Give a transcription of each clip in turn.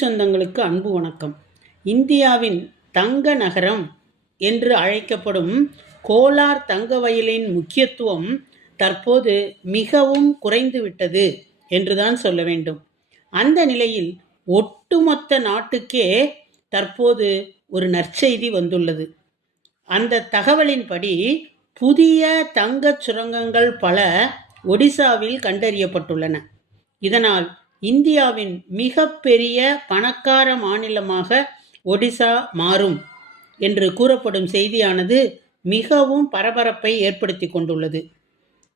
சொந்தங்களுக்கு அன்பு வணக்கம். இந்தியாவின் தங்க நகரம் என்று அழைக்கப்படும் கோலார் தங்க வயலின் முக்கியத்துவம் தற்போது மிகவும் குறைந்துவிட்டது என்றுதான் சொல்ல வேண்டும். அந்த நிலையில் ஒட்டுமொத்த நாட்டுக்கே தற்போது ஒரு நற்செய்தி வந்துள்ளது. அந்த தகவலின்படி புதிய தங்கச் சுரங்கங்கள் பல ஒடிசாவில் கண்டறியப்பட்டுள்ளன. இதனால் இந்தியாவின் மிகப்பெரிய பணக்கார மாநிலமாக ஒடிசா மாறும் என்று கூறப்படும் செய்தியானது மிகவும் பரபரப்பை ஏற்படுத்தி கொண்டுள்ளது.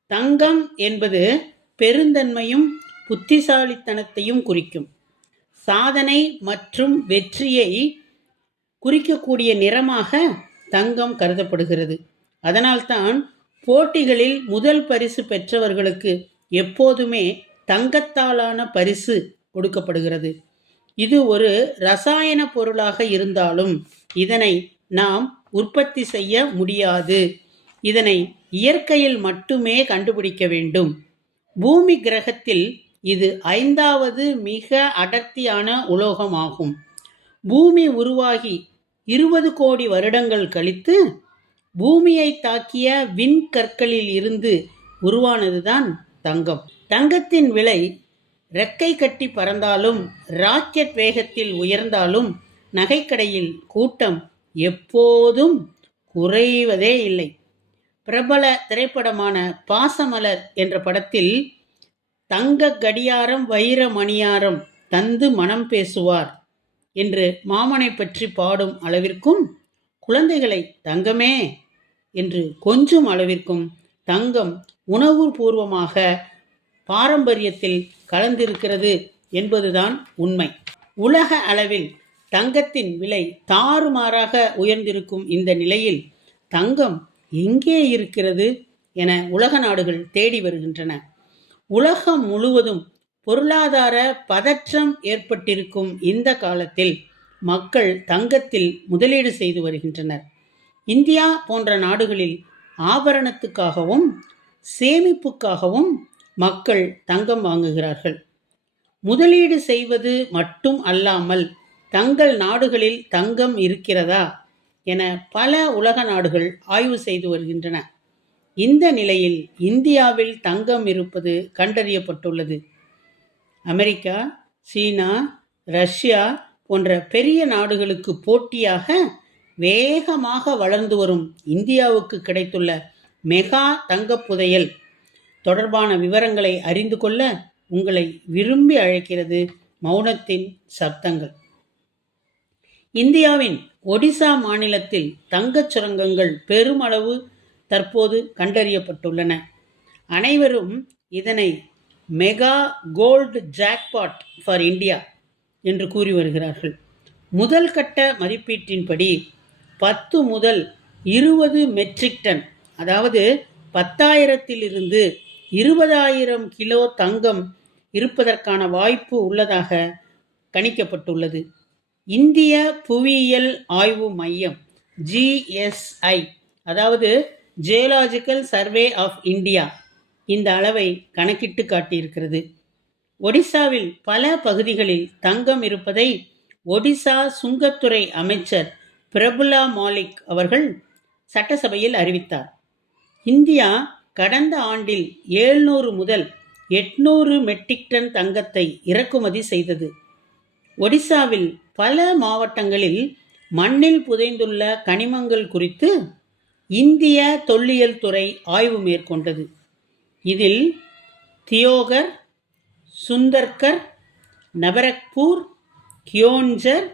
தங்கம் என்பது பெருந்தன்மையும் புத்திசாலித்தனத்தையும் குறிக்கும். சாதனை மற்றும் வெற்றியை குறிக்கக்கூடிய நிறமாக தங்கம் கருதப்படுகிறது. அதனால்தான் போட்டிகளில் முதல் பரிசு பெற்றவர்களுக்கு எப்போதுமே தங்கத்தாலான பரிசு கொடுக்கப்படுகிறது. இது ஒரு ரசாயன பொருளாக இருந்தாலும் இதனை நாம் உற்பத்தி செய்ய முடியாது. இதனை இயற்கையில் மட்டுமே கண்டுபிடிக்க வேண்டும். பூமி கிரகத்தில் இது ஐந்தாவது மிக அடர்த்தியான உலோகமாகும். பூமி உருவாகி இருபது கோடி வருடங்கள் கழித்து பூமியை தாக்கிய விண்கற்களில் இருந்து உருவானதுதான் தங்கம். தங்கத்தின் விலை ரெக்கை கட்டி பறந்தாலும் ராக்கெட் வேகத்தில் உயர்ந்தாலும் நகைக்கடையில் கூட்டம் எப்போதும் குறைவதே இல்லை. பிரபல திரைப்படமான பாசமலர் என்ற படத்தில் தங்க கடியாரம் வைர மணியாரம் தந்து மனம் பேசுவார் என்று மாமனை பற்றி பாடும் அளவிற்கும் குழந்தைகளை தங்கமே என்று கொஞ்சும் அளவிற்கும் தங்கம் உணவு பூர்வமாக பாரம்பரியத்தில் கலந்திருக்கிறது என்பதுதான் உண்மை. உலக அளவில் தங்கத்தின் விலை தாறுமாறாக உயர்ந்திருக்கும் இந்த நிலையில் தங்கம் எங்கே இருக்கிறது என உலக நாடுகள் தேடி வருகின்றன. உலகம் முழுவதும் பொருளாதார பதற்றம் ஏற்பட்டிருக்கும் இந்த காலத்தில் மக்கள் தங்கத்தில் முதலீடு செய்து வருகின்றனர். இந்தியா போன்ற நாடுகளில் ஆபரணத்துக்காகவும் சேமிப்புக்காகவும் மக்கள் தங்கம் வாங்குகிறார்கள். முதலீடு செய்வது மட்டும் அல்லாமல் தங்கள் நாடுகளில் தங்கம் இருக்கிறதா என பல உலக நாடுகள் ஆய்வு செய்து வருகின்றன. இந்த நிலையில் இந்தியாவில் தங்கம் இருப்பது கண்டறியப்பட்டுள்ளது. அமெரிக்கா சீனா ரஷ்யா போன்ற பெரிய நாடுகளுக்கு போட்டியாக வேகமாக வளர்ந்து வரும் இந்தியாவுக்கு கிடைத்துள்ள மெகா தங்கப் புதையல் தொடர்பான விவரங்களை அறிந்து கொள்ள உங்களை விரும்பி அழைக்கிறது மௌனத்தின் சப்தங்கள். இந்தியாவின் ஒடிசா மாநிலத்தில் தங்கச் சுரங்கங்கள் பெருமளவு தற்போது கண்டறியப்பட்டுள்ளன. அனைவரும் இதனை mega gold jackpot for India என்று கூறி வருகிறார்கள். முதல் கட்ட மதிப்பீட்டின்படி பத்து முதல் இருபது மெட்ரிக் டன் அதாவது பத்தாயிரத்திலிருந்து இருபதாயிரம் கிலோ தங்கம் இருப்பதற்கான வாய்ப்பு உள்ளதாக கணிக்கப்பட்டுள்ளது. இந்திய புவியியல் ஆய்வு மையம் ஜிஎஸ்ஐ அதாவது ஜியோலாஜிக்கல் சர்வே ஆஃப் இந்தியா இந்த அளவை கணக்கிட்டு காட்டியிருக்கிறது. ஒடிசாவில் பல பகுதிகளில் தங்கம் இருப்பதை ஒடிசா சுங்கத்துறை அமைச்சர் பிரபுலா மாலிக் அவர்கள் சட்டசபையில் அறிவித்தார். இந்தியா கடந்த ஆண்டில் ஏழ்நூறு முதல் எட்நூறு மெட்ரிக் டன் தங்கத்தை இறக்குமதி செய்தது. ஒடிசாவில் பல மாவட்டங்களில் மண்ணில் புதைந்துள்ள கனிமங்கள் குறித்து இந்திய தொல்லியல் துறை ஆய்வு மேற்கொண்டது. இதில் தியோகர் சுந்தர்கர் நபரக்பூர் கியோன்ஜர்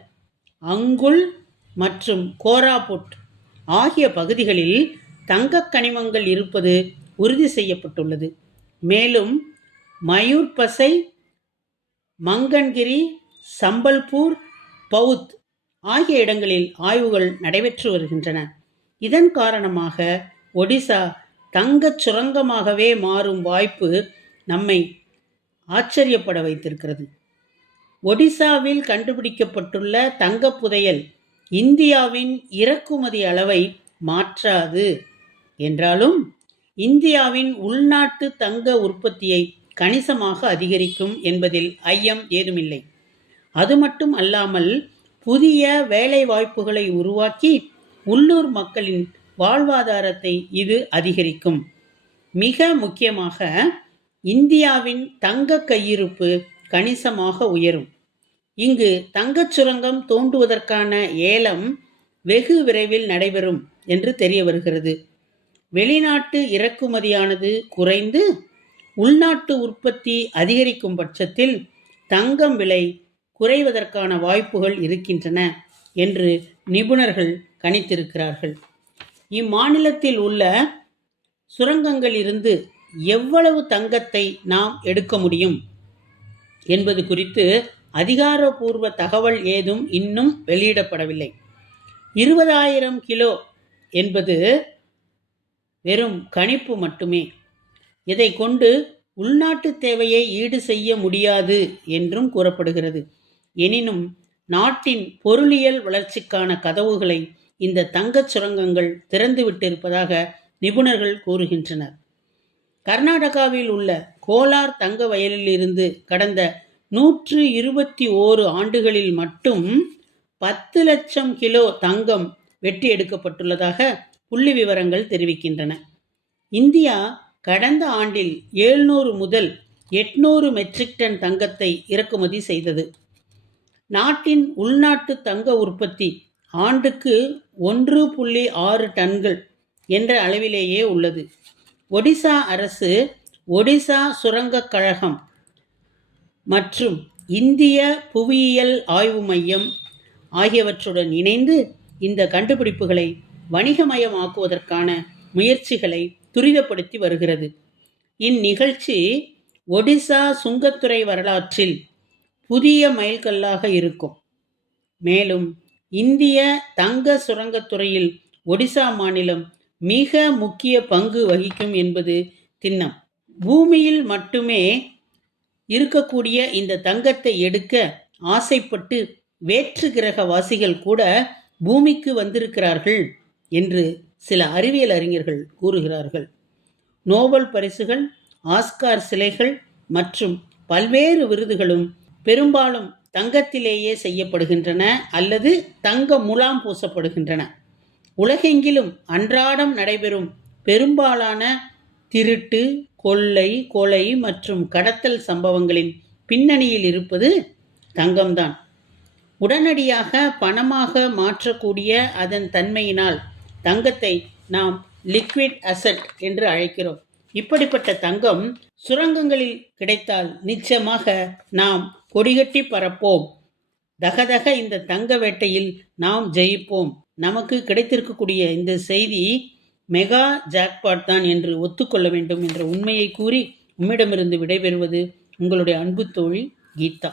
அங்குல் மற்றும் கோராபுட் ஆகிய பகுதிகளில் தங்கக் கனிமங்கள் இருப்பது உறுதி செய்யப்பட்டுள்ளது. மேலும் மயூர் பசை மங்கன்கிரி சம்பல்பூர் பவுத் ஆகிய இடங்களில் ஆய்வுகள் நடைபெற்று வருகின்றன. இதன் காரணமாக ஒடிசா தங்கச் சுரங்கமாகவே மாறும் வாய்ப்பு நம்மை ஆச்சரியப்பட வைத்திருக்கிறது. ஒடிசாவில் கண்டுபிடிக்கப்பட்டுள்ள தங்கப் புதையல் இந்தியாவின் இறக்குமதி அளவை மாற்றாது. என்றாலும் இந்தியாவின் உள்நாட்டு தங்க உற்பத்தியை கணிசமாக அதிகரிக்கும் என்பதில் ஐயம் ஏதுமில்லை. அது மட்டும் அல்லாமல் புதிய வேலை வாய்ப்புகளை உருவாக்கி உள்ளூர் மக்களின் வாழ்வாதாரத்தை இது அதிகரிக்கும். மிக முக்கியமாக இந்தியாவின் தங்க கையிருப்பு கணிசமாக உயரும். இங்கு தங்கச் சுரங்கம் தோண்டுவதற்கான ஏலம் வெகு விரைவில் நடைபெறும் என்று தெரிய வருகிறது. வெளிநாட்டு இறக்குமதியானது குறைந்து உள்நாட்டு உற்பத்தி அதிகரிக்கும் பட்சத்தில் தங்கம் விலை குறைவதற்கான வாய்ப்புகள் இருக்கின்றன என்று நிபுணர்கள் கணித்திருக்கிறார்கள். இம்மாநிலத்தில் உள்ள சுரங்கங்களிலிருந்து எவ்வளவு தங்கத்தை நாம் எடுக்க முடியும் என்பது குறித்து அதிகாரப்பூர்வ தகவல் ஏதும் இன்னும் வெளியிடப்படவில்லை. இருபதாயிரம் கிலோ என்பது வெறும் கணிப்பு மட்டுமே. இதை கொண்டு உள்நாட்டு தேவையை ஈடு செய்ய முடியாது என்றும் கூறப்படுகிறது. எனினும் நாட்டின் பொருளியல் வளர்ச்சிக்கான கதவுகளை இந்த தங்கச் சுரங்கங்கள் திறந்துவிட்டிருப்பதாக நிபுணர்கள் கூறுகின்றனர். கர்நாடகாவில் உள்ள கோலார் தங்க வயலிலிருந்து கடந்த நூற்று இருபத்தி ஓரு ஆண்டுகளில் மட்டும் பத்து லட்சம் கிலோ தங்கம் வெட்டி எடுக்கப்பட்டுள்ளதாக புள்ளி விவரங்கள் தெரிவிக்கின்றன. இந்தியா கடந்த ஆண்டில் ஏழ்நூறு முதல் எட்நூறு மெட்ரிக் டன் தங்கத்தை இறக்குமதி செய்தது. நாட்டின் உள்நாட்டு தங்க உற்பத்தி ஆண்டுக்கு ஒன்று புள்ளி ஆறு டன்கள் என்ற அளவிலேயே உள்ளது. ஒடிசா அரசு ஒடிசா சுரங்கக் கழகம் மற்றும் இந்திய புவியியல் ஆய்வு மையம் ஆகியவற்றுடன் இணைந்து இந்த கண்டுபிடிப்புகளை வணிகமயமாக்குவதற்கான முயற்சிகளை துரிதப்படுத்தி வருகிறது. இந்நிகழ்ச்சி ஒடிசா சுங்கத்துறை வரலாற்றில் புதிய மைல்கல்லாக இருக்கும். மேலும் இந்திய தங்க சுரங்கத்துறையில் ஒடிசா மாநிலம் மிக முக்கிய பங்கு வகிக்கும் என்பது திண்ணம். பூமியில் மட்டுமே இருக்கக்கூடிய இந்த தங்கத்தை எடுக்க ஆசைப்பட்டு வேற்று கிரக வாசிகள் கூட பூமிக்கு வந்திருக்கிறார்கள் என்று சில அறிவியல் அறிஞர்கள் கூறுகிறார்கள். நோபல் பரிசுகள் ஆஸ்கார் சிலைகள் மற்றும் பல்வேறு விருதுகளும் பெரும்பாலும் தங்கத்திலேயே செய்யப்படுகின்றன அல்லது தங்க முலாம் பூசப்படுகின்றன. உலகெங்கிலும் அன்றாடம் நடைபெறும் பெரும்பாலான திருட்டு கொள்ளை கொலை மற்றும் கடத்தல் சம்பவங்களின் பின்னணியில் இருப்பது தங்கம்தான். உடனடியாக பணமாக மாற்றக்கூடிய அதன் தன்மையினால் தங்கத்தை நாம் லிக்விட் அசட் என்று அழைக்கிறோம். இப்படிப்பட்ட தங்கம் சுரங்கங்களில் கிடைத்தால் நிச்சயமாக நாம் கொடிகட்டி பறப்போம். தகதக இந்த தங்க வேட்டையில் நாம் ஜெயிப்போம். நமக்கு கிடைத்திருக்கக்கூடிய இந்த செய்தி மெகா ஜாக்பாட் தான் என்று ஒத்துக்கொள்ள வேண்டும் என்ற உண்மையை கூறி உம்மிடமிருந்து விடைபெறுவது உங்களுடைய அன்பு தோழி கீதா.